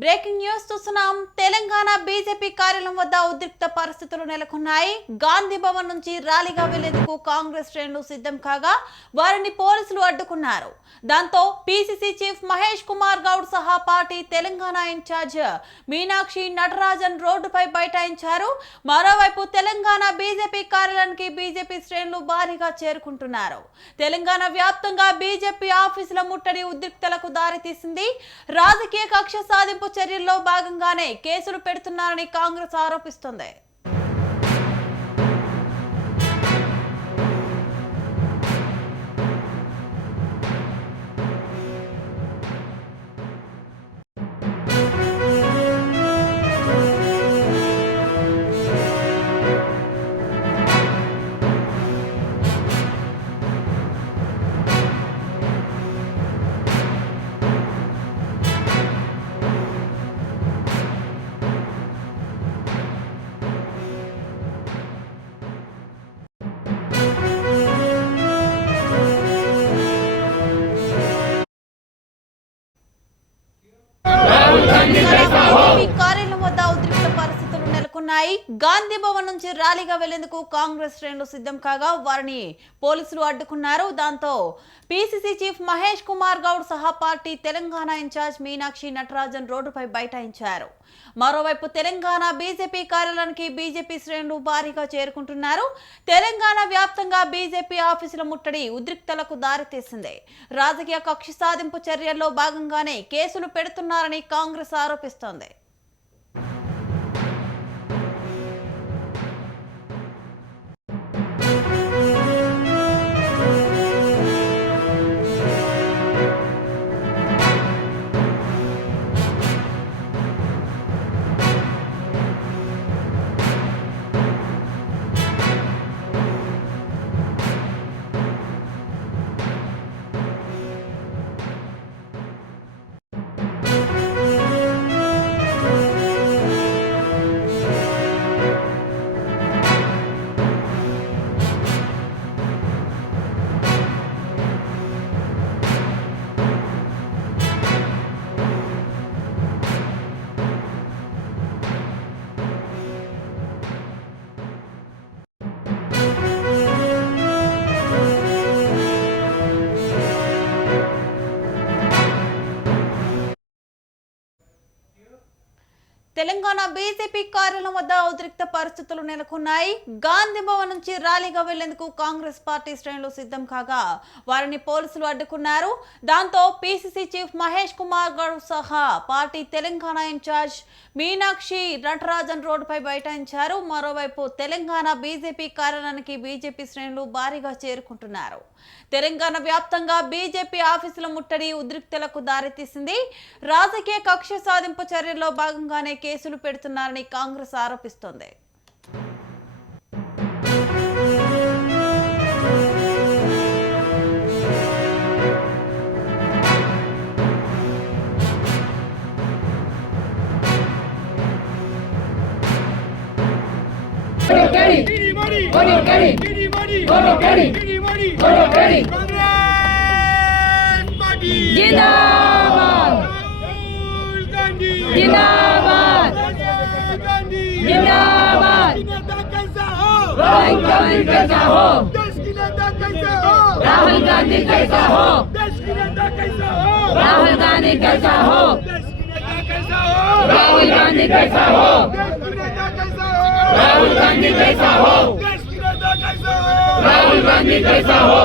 Breaking news చూస్తున్నాం. Telangana BJP కార్యాలయం వద్ద ఉద్రిక్త పరిస్థితులు నెలకొన్నాయి. గాంధీ భవన్ నుంచి ర్యాలీగా వెళ్లేందుకు కాంగ్రెస్ శ్రేణులు సిద్ధం కాగా వారిని పోలీసులు అడ్డుకున్నారు. దాంతో పీసీసీ చీఫ్ మహేష్ కుమార్ గౌడ్ సహా పార్టీ తెలంగాణ ఇన్ఛార్జ్ మీనాక్షి నటరాజన్ రోడ్డుపై బైఠాయించారు. మరోవైపు తెలంగాణ బీజేపీ కార్యాలయానికి బీజేపీ శ్రేణులు భారీగా చేరుకుంటున్నారు. తెలంగాణ వ్యాప్తంగా బీజేపీ ఆఫీసుల ముట్టడి ఉద్రిక్తలకు దారితీసింది. రాజకీయ కక్ష సాధింపు చర్యల్లో భాగంగానే కేసులు పెడుతున్నారని కాంగ్రెస్ ఆరోపిస్తోంది. కార్యాలయం వద్ద ఉద్రిక్త పరిస్థితులు నెలకొన్నాయి. గాంధీ భవన్ నుంచి ర్యాలీగా వెళ్లేందుకు కాంగ్రెస్ శ్రేణులు సిద్ధం కాగా వారిని పోలీసులు అడ్డుకున్నారు. దాంతో పీసీసీ చీఫ్ మహేష్ కుమార్ గౌడ్ సహా పార్టీ తెలంగాణ ఇన్ఛార్జ్ మీనాక్షి నటరాజన్ రోడ్డుపై బైఠాయించారు. మరోవైపు తెలంగాణ బీజేపీ కార్యాలయానికి బీజేపీ శ్రేణులు భారీగా చేరుకుంటున్నారు. తెలంగాణ వ్యాప్తంగా బీజేపీ ఆఫీసుల ముట్టడి ఉద్రిక్తలకు దారితీసింది. రాజకీయ కక్ష సాధింపు చర్యల్లో భాగంగానే కేసులు పెడుతున్నారని కాంగ్రెస్ ఆరోపిస్తోంది. తెలంగాణ బీజేపీ కార్యాలయం వద్ద ఉద్రిక్త పరిస్థితులు నెలకొన్నాయి. గాంధీ భవన్ నుంచి ర్యాలీగా వెళ్లేందుకు కాంగ్రెస్ పార్టీ శ్రేణులు సిద్ధం కాగా వారిని పోలీసులు అడ్డుకున్నారు. దాంతో పీసీసీ చీఫ్ మహేష్ కుమార్ గౌడ్ సహా పార్టీ తెలంగాణ ఇన్ఛార్జ్ మీనాక్షి నటరాజన్ రోడ్డుపై బైఠాయించారు. మరోవైపు తెలంగాణ బీజేపీ కార్యాలయానికి బీజేపీ శ్రేణులు భారీగా చేరుకుంటున్నారు. తెలంగాణ వ్యాప్తంగా బీజేపీ ఆఫీసుల ముట్టడి ఉద్రిక్తలకు దారితీసింది. రాజకీయ కక్ష సాధింపు చర్యల్లో భాగంగానే కేసులు పెడుతున్నారని కాంగ్రెస్ ఆరోపిస్తోంది. राहुल गांधी कैसा हो, राहुल गांधी कैसा हो, राहुल गांधी कैसा हो, राहुल गांधी कैसा हो, राहुल गांधी कैसा हो।